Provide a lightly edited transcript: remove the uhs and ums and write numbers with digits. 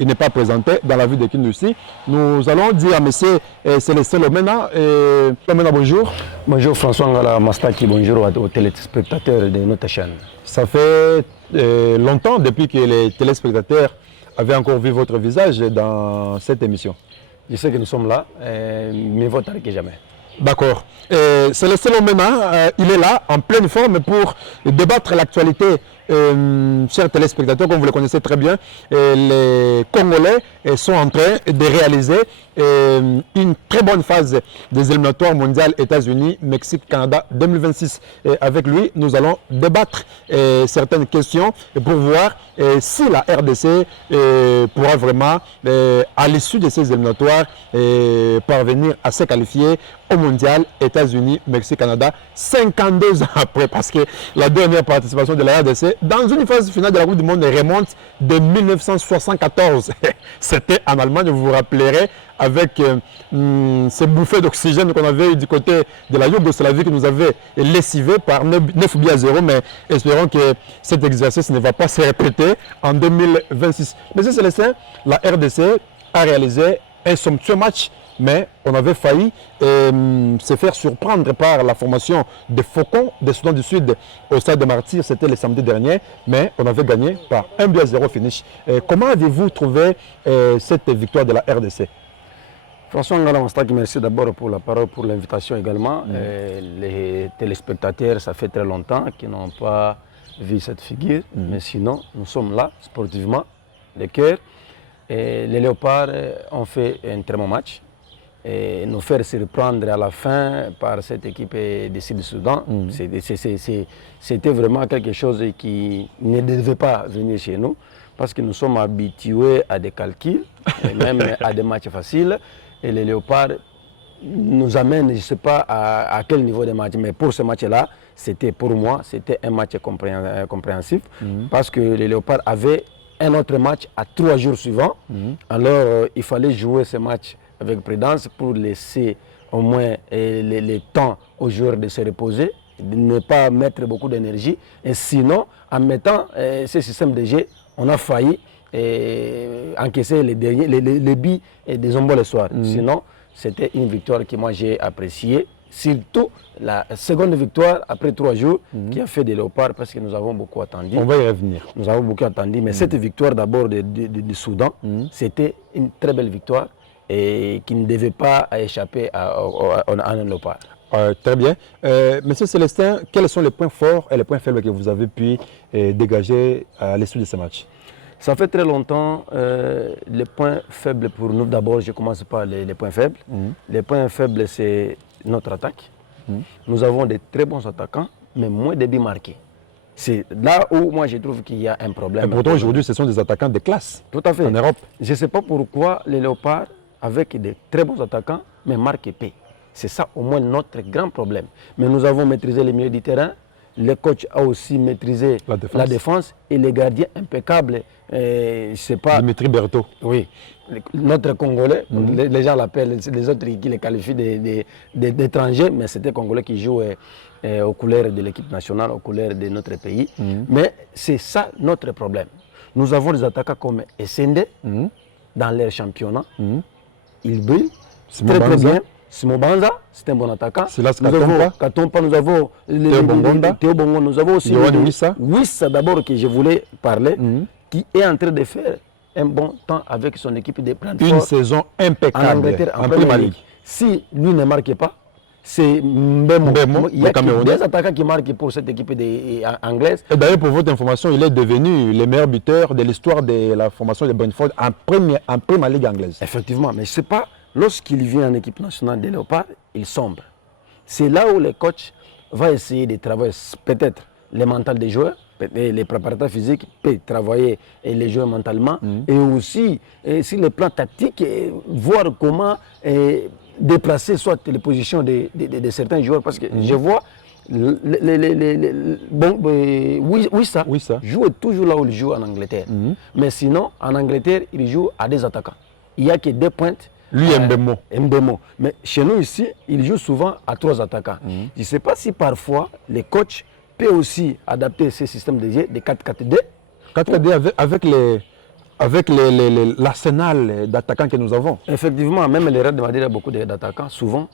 il n'est pas présenté dans la ville de Kindu. Nous allons dire à M. Célestin Lomena. Lomena, bonjour. Bonjour François Ngala Mastaki, bonjour aux téléspectateurs de notre chaîne. Ça fait longtemps depuis que les téléspectateurs avaient encore vu votre visage dans cette émission. Je sais que nous sommes là, mieux vaut tard que jamais. D'accord. Célestin Lomena, il est là en pleine forme pour débattre l'actualité. Chers téléspectateurs, comme vous le connaissez très bien, les Congolais sont en train de réaliser une très bonne phase des éliminatoires mondiales États-Unis, Mexique, Canada 2026. Avec lui, nous allons débattre certaines questions pour voir si la RDC pourra vraiment, à l'issue de ces éliminatoires, parvenir à se qualifier au mondial États-Unis, Mexique, Canada 52 ans après, parce que la dernière participation de la RDC dans une phase finale de la Coupe du Monde remonte de 1974. C'était en Allemagne, vous vous rappellerez, avec ces bouffées d'oxygène qu'on avait eu du côté de la Yougoslavie qui nous avait lessivé par 9 buts à 0. Mais espérons que cet exercice ne va pas se répéter en 2026. Monsieur Célestin, la RDC a réalisé un somptueux match, mais on avait failli se faire surprendre par la formation des Faucons de Soudan du Sud au stade de Martyrs. C'était le samedi dernier, mais on avait gagné par 1 but à 0 finish. Comment avez-vous trouvé cette victoire de la RDC? François Ngala Mastaki, merci d'abord pour la parole, pour l'invitation également. Les téléspectateurs, ça fait très longtemps qu'ils n'ont pas vu cette figure, mais sinon, nous sommes là, sportivement, de cœur. Les Léopards ont fait un très bon match. Et nous faire surprendre à la fin par cette équipe du Sud-Soudan, c'était vraiment quelque chose qui ne devait pas venir chez nous parce que nous sommes habitués à des calculs, et même à des matchs faciles. Et les Léopards nous amènent, je ne sais pas à quel niveau de match, mais pour ce match-là, c'était pour moi, c'était un match compréhensif parce que les Léopards avaient un autre match à 3 jours suivants. Alors, il fallait jouer ce match avec prudence pour laisser au moins le temps aux joueurs de se reposer, de ne pas mettre beaucoup d'énergie. Et sinon, en mettant ce système de jeu, on a failli encaisser les billes des Zombo le soir. Sinon, c'était une victoire que moi j'ai appréciée. Surtout la seconde victoire après 3 jours qui a fait des Léopards parce que nous avons beaucoup attendu. On va y revenir. Nous avons beaucoup attendu, mais cette victoire d'abord du Soudan, c'était une très belle victoire et qui ne devait pas échapper à un Léopard. Très bien. Monsieur Célestin, quels sont les points forts et les points faibles que vous avez pu dégager à l'issue de ce match? Ça fait très longtemps. Les points faibles pour nous, d'abord, je commence par les points faibles. Les points faibles, c'est notre attaque. Nous avons de très bons attaquants, mais moins de buts marqués. C'est là où moi je trouve qu'il y a un problème. Et pourtant aujourd'hui ce sont des attaquants de classe. Tout à fait. En Europe. Je ne sais pas pourquoi les Léopards, avec de très bons attaquants, mais marquent peu. C'est ça au moins notre grand problème. Mais nous avons maîtrisé les milieux du terrain. Le coach a aussi maîtrisé la défense et les gardiens impeccables. Je sais pas. Dimitri Berthaud. Oui. Notre Congolais, les gens l'appellent, les autres qui les qualifient d'étrangers, mais c'était Congolais qui jouent aux couleurs de l'équipe nationale, aux couleurs de notre pays. Mais c'est ça notre problème. Nous avons des attaquants comme Essende dans leur championnat. Il brille très bien. Simo Banza, c'est un bon attaquant. Nous avons Katompa, nous avons Théo Bongo, nous avons aussi Wissa d'abord que je voulais parler, qui est en train de faire un bon temps avec son équipe de Brentford. Une saison impeccable en Angleterre, en Premier League. Si lui ne marque pas, c'est Mbemo. Il y a des attaquants qui marquent pour cette équipe anglaise. Et d'ailleurs, pour votre information, il est devenu le meilleur buteur de l'histoire de la formation de Brentford en Premier League anglaise. Effectivement, mais je ne sais pas. Lorsqu'il vient en équipe nationale des Léopards, il sombre. C'est là où le coach va essayer de travailler peut-être le mental des joueurs, les préparateurs physiques peuvent travailler les joueurs mentalement et aussi sur le plan tactique, voir comment déplacer soit les positions de certains joueurs. Parce que je vois Wissa joue toujours là où il joue en Angleterre. Mais sinon, en Angleterre, il joue à des attaquants. Il n'y a que 2 pointes. Lui, Mbemo. Mais chez nous ici, il joue souvent à 3 attaquants. Je ne sais pas si parfois les coachs peuvent aussi adapter ce système de jeu de 4-4-2. 4-4-2 avec avec l'arsenal d'attaquants que nous avons. Effectivement, même les Real de Madrid a beaucoup d'attaquants. Souvent,